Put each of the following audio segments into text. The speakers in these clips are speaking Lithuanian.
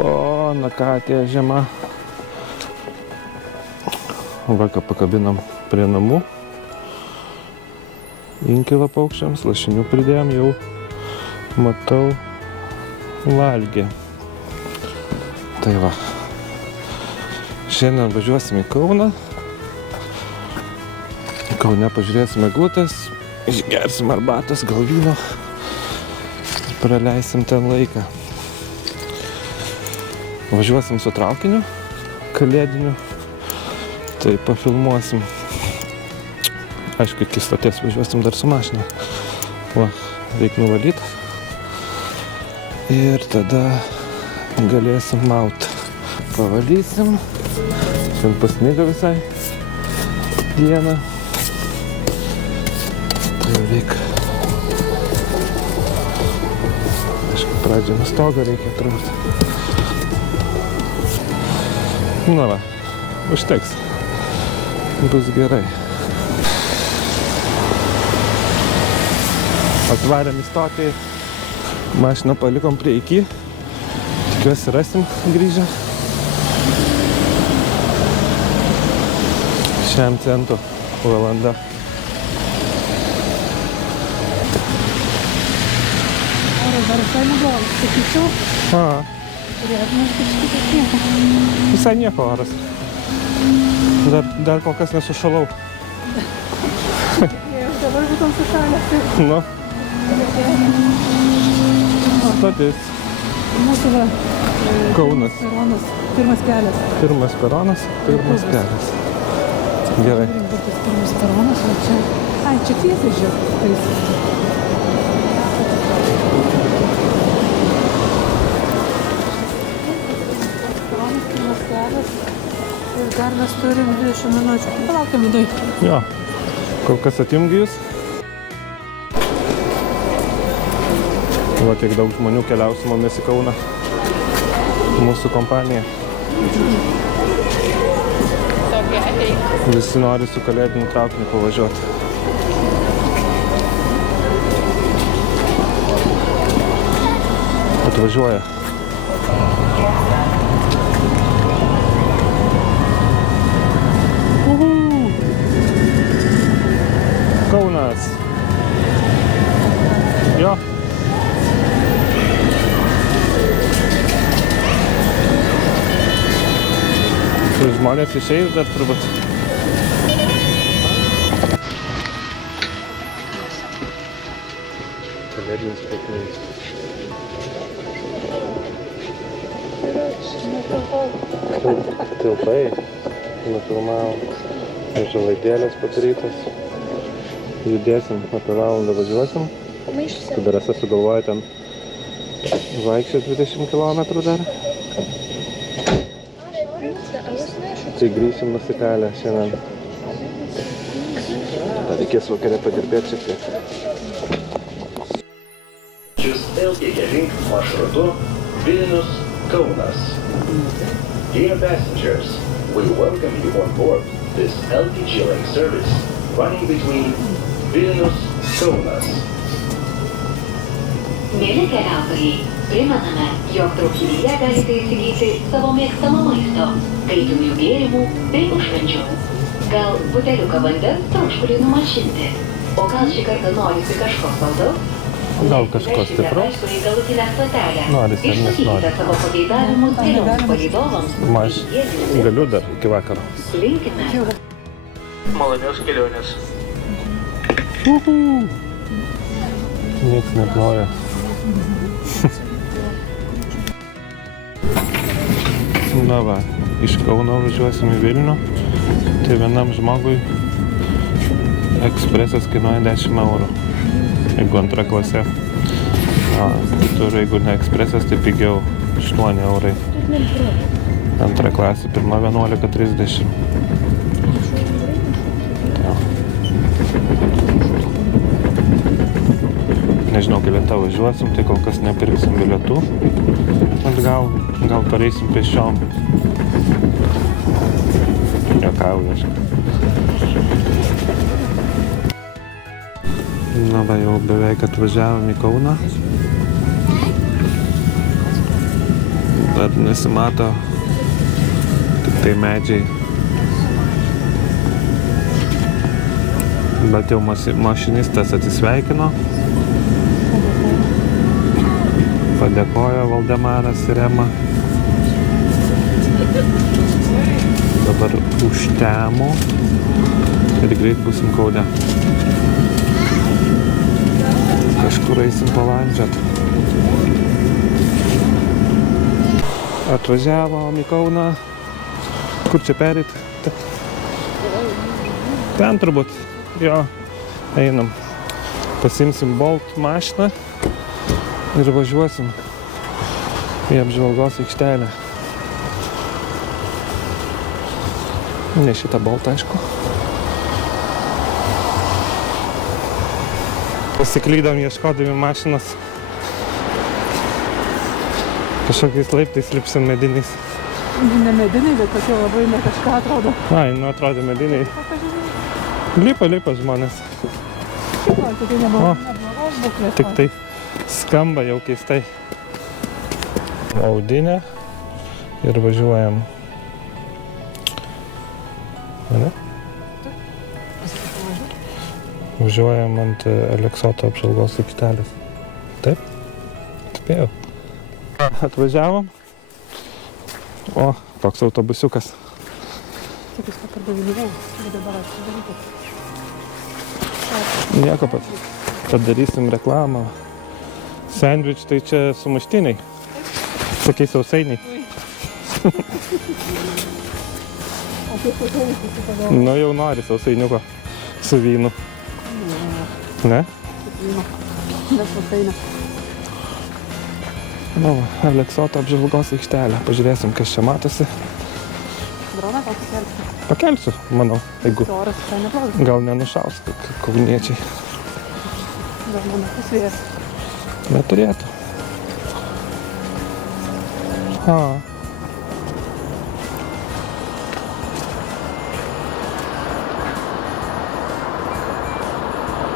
O, na ką atėjo žiema. Va, ką pakabinam prie namų. Inkilą paukščiams, lašinių pridėjom, jau matau valgė. Tai va. Šiandien važiuosim į Kauną. Kaune pažiūrėsim eglutės, išgersim arbatos, gal vyno ir praleisim ten laiką. Važiuosim su traukiniu kalėdiniu, tai pafilmuosim. Aišku, iki stoties važiuosim dar su mašina. Va, reikia nuvalyti. Ir tada galėsim maut. Pavalysim. Šiandien pasnigo visai dieną. Tai reikia. Aišku, pradžią nuo stogo reikia turbūt. Na va, užteks. Bus gerai. Atvarėm į stotį. Mašiną palikom prie iki. Tikiuosi rasim grįžę. Šiam centų valanda. Oras dar visai neblogas, sakyčiau. Turėtume kažkaip nieko. Visai nieko oras. Dar kol kas nesušalau. Jei dabar būtum sušalęs, tai... Nu. Stotis. Mūsų va... Kaunas. Peronas. Pirmas kelias. Pirmas peronas, pirmas kelias. Gerai. Tas pirmas peronas, o čia... Ai, čia tiesiai žiūrėk. Peronas, pirmas kelias. Ir dar mes turim 20 minučių. Palaukiam viduj. Jo. Kol kas atjungi jūs. Va, kiek daug žmonių keliaus su mumis į Kauną. Mūsų kompanija. Visi nori su kalėdiniu traukiniu pavažiuoti. Atvažiuoja. Kaunas. Jo. Žmonės išeis dar turbūt. Kalėdinis traukinys. Tilpai nufilmavom. Ir laidėlės padarytas. Judėsim, apie valandą važiuosim. Tada Rasa sugalvoja ten vaikščioti 20 km dar. Tai grįšim nusikalę šiandien. Tada reikės vakarė padirbėti šiek tiek. Šis LGG Link maršrutu Vilnius Kaunas. Dear passengers, we welcome you on board this LGG Link service running between Vilnius Kaunas. Mėly keliautojai, primename, jog traukinyje galite įsigyti savo mėgstamą maisto, kaitinių gėrimų bei užkandžių. Gal buteliuką vandens troškuliai numalšinti, o gal šį kartą norisi kažko saldaus? Gal kažko stipraus? Noris ar nesinori? Savo pageidavimus kelioms palydovams. Aš galiu dar iki vakaro. Linkime. Malonios kelionės. Niekas neploja. Na va, iš Kauno važiuosim į Vilnių. Tai vienam žmogui ekspresas kainuoja 10 eurų. Jeigu antra klasė. Kitur, jeigu ne ekspresas, tai pigiau 8 eurai. Antra klasė, pirma 11,30. Nežinau, kelintą važiuosim, tai kol kas nepirksim bilietų. Gal pareisim pėsčiom. Juokauju, aišku. Na va, jau beveik atvažiavom į Kauną. Dar nesimato, tik tai medžiai. Bet jau mašinistas atsisveikino. Padėkojo Valdemaras ir Ema. Dabar užtemo ir greit būsim Kaune. Kažkur eisim palandžiat. Atvažiavom į Kauną. Kur čia pereit? Ten turbūt. Jo, einam. Pasimsim Bolt mašiną ir važiuosim į apžvalgos aikštelę. Ne šitą Bolt, aišku. Pasiklydom ieškodami mašinos. Kažkokiais laiptais lipsim mediniais. Ne mediniai, bet tokie labai ne kažką atrodo. Ai, nu atrodė mediniai. Lipa žmonės. Man tokie neblogos būklės. Tik tai skamba jau keistai. Audinė ir važiuojam. Ane? Važiuojam ant Aleksoto apžvalgos aikštelės. Taip? Spėjau. Atvažiavom. O, toks autobusiukas. Tik viską pardavinėjau. Bet dabar aš padaryti. Nieko pat. Padarysim reklamą. Sandwich tai čia sumuštiniai. Sakai sausainiai. O kaip sausainiai susipadau? Nu jau nori sausainiuko su vynu. Ne? Vyno. Be sausainio. Nu, Aleksoto apžvalgos aikštelę. Pažiūrėsim, kas čia matosi. Droną gal pakelsi? Pakelsiu, manau, jeigu Oras visai neblogas. gal nenušaus, kaip kauniečiai. Gal mano pusvėjas. Neturėtų.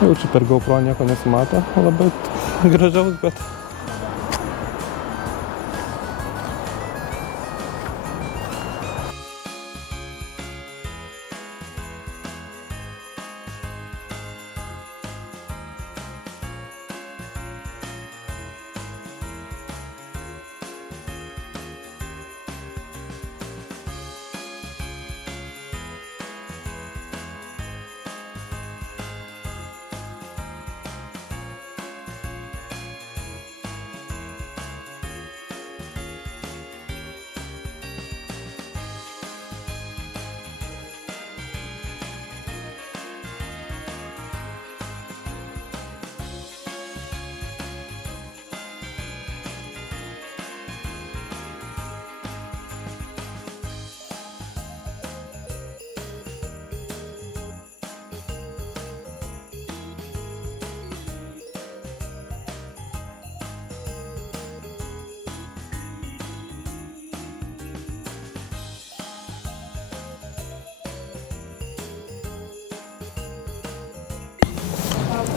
Jau čia per GoPro nieko nesimato, labai gražaus, bet...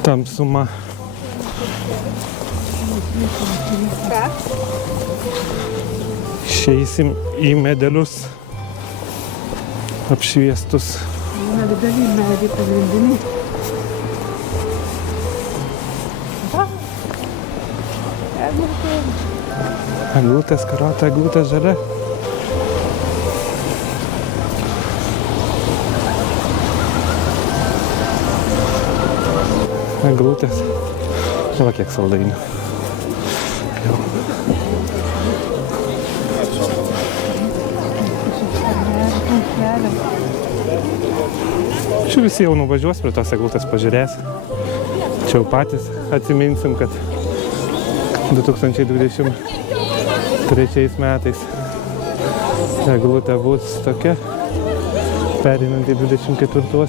Tamsuma. Išeisim į medelius apšviestus. Nedideli medžiai pagrindiniai. Eglutės karota, eglutės žalia. Eglutės. Va kiek saldainių. Čia visi jau nuvažiuos prie tos eglutės pažiūrės. Čia jau patys atsiminsim, kad 2023 metais eglutė bus tokia, pereinant į 24.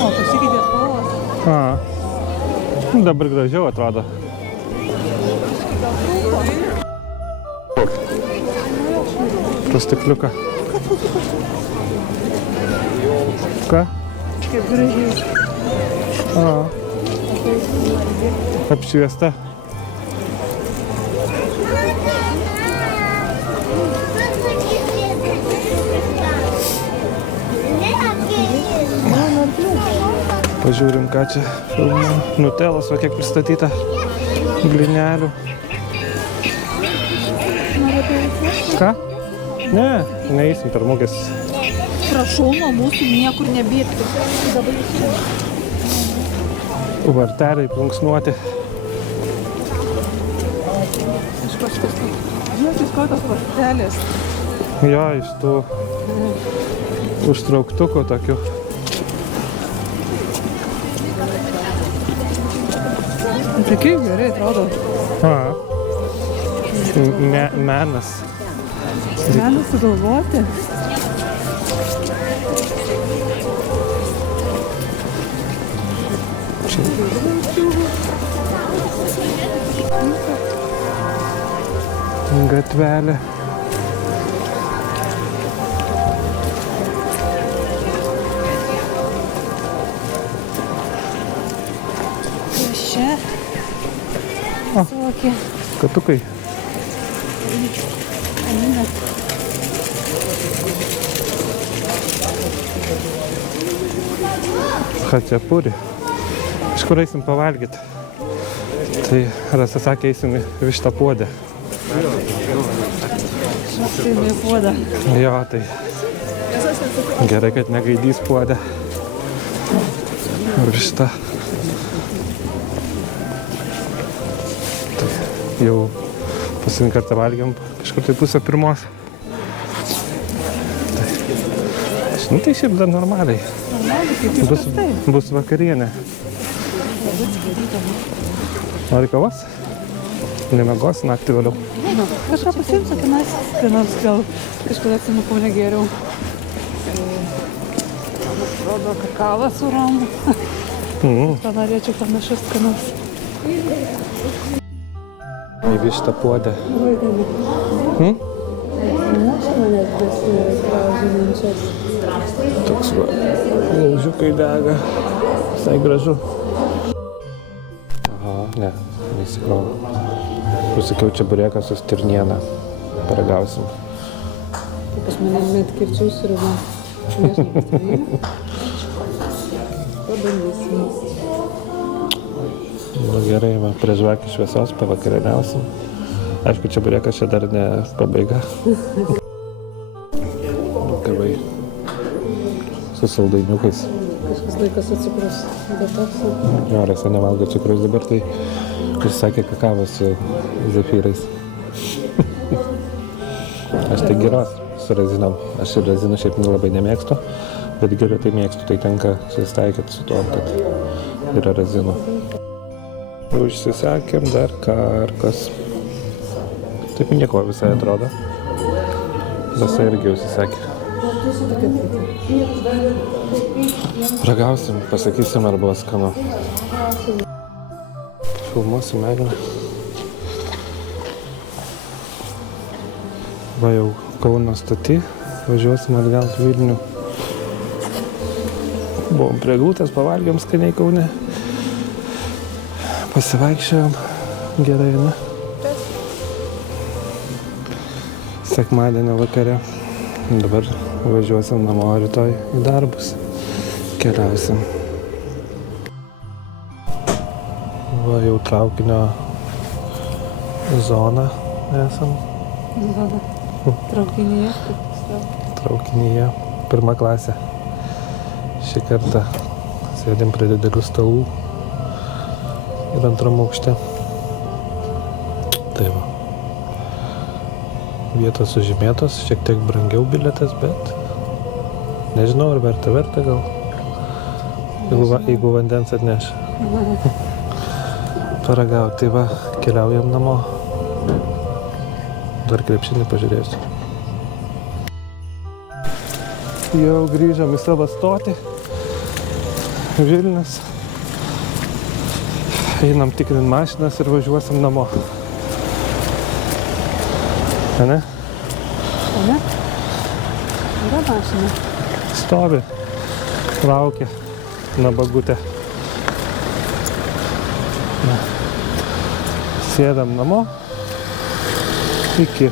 O, pasikeitė spalvos. Dabar gražiau atrodo. Pastikliuką. Ką? Kaip gražiai. A. Apšviesta. Pažiūrim, ką čia filmuoja. Nutelos, va kiek pristatyta blynelių. Ką? Ne, neįsim per mugės. Prašau nuo mūsų niekur nebėgti. Varteliai plunksnuoti. Kažkas. Žiūrėkis, kokios vartelės. Jo, iš tų užtrauktukų tokių. Tai kaip gerai atrodo. A. Menas. Gali sugalvoti. Gatvelė. Čia. Visokie. Katukai. Chačiapuri. Iš kur eisim pavalgyti? Tai Rasa sakė, eisim į vištą puodę. Tai nepuoda. Jo, tai gerai, kad negaidys puodę. Višta. Tai jau paskutinį kartą valgėm kažkur tai 2:30. Tai šiaip dar normaliai. Bus vakarienė. Nori kavos? Nemegos naktį vėliau. Kažką pasiimsiu, kai nors gal kažkada atsimenu Kaune geriau. Atrodo, kakavą su ramu. Ką norėčiau panašus skanas. Į vištą puodę. Toks va, laužiukai dega. Visai gražu. Aha, ne, neįsikrau. Pasakiau, čia burėkas su stirniena. Paragausim. Pas mane net kirčių sriuba. Pabandysim. Nu gerai, va, prie žvakių šviesos pavakarieniausim. Aišku, čia burėkas čia dar ne pabaiga. Kavai su saldainiukais. Kažkas laikas atsipraus. Detoksą. Jo, Rasa nevalgo cukraus dabar, tai užsakė kakavą su zefyrais. Aš tai giros su razinom. Aš ir razinų šiaip labai nemėgstu, bet geriau tai mėgstu, tai tenka susitaikyti su tuo, kad yra razinų. Užsisakėm dar karkos. Taip nieko visai atrodo. Rasa irgi užsisakė. Ragausim, pasakysim, ar buvo skanu. Filmuosim Eglę. Va jau Kauno stoty, važiuosim atgal į Vilnių. Buvom prie Glutės, pavalgėm skaniai Kaune. Pasivaikščiojom gerai, ne? Sekmadienio vakare. Dabar važiuosim namo, rytoj į darbus. Keliausim. Va jau traukinio zona esam. Traukinyje. Traukinyje. Pirma klasė. Šį kartą sėdim prie didelių stalų ir antram aukšte. Tai va. Vietos sužymėtos, šiek tiek brangiau bilietas, bet nežinau, ar verta gal. Jeigu vandens atneš. Paragauti, tai va, keliaujam namo. Dar krepšinį pažiūrėsiu. Jau grįžom į savo stotį. Vilnius. Einam tikrint mašinas ir važiuosim namo. Ne? Ne? Yra mašina. Stovi, laukia nabagutė. Sėdam namo iki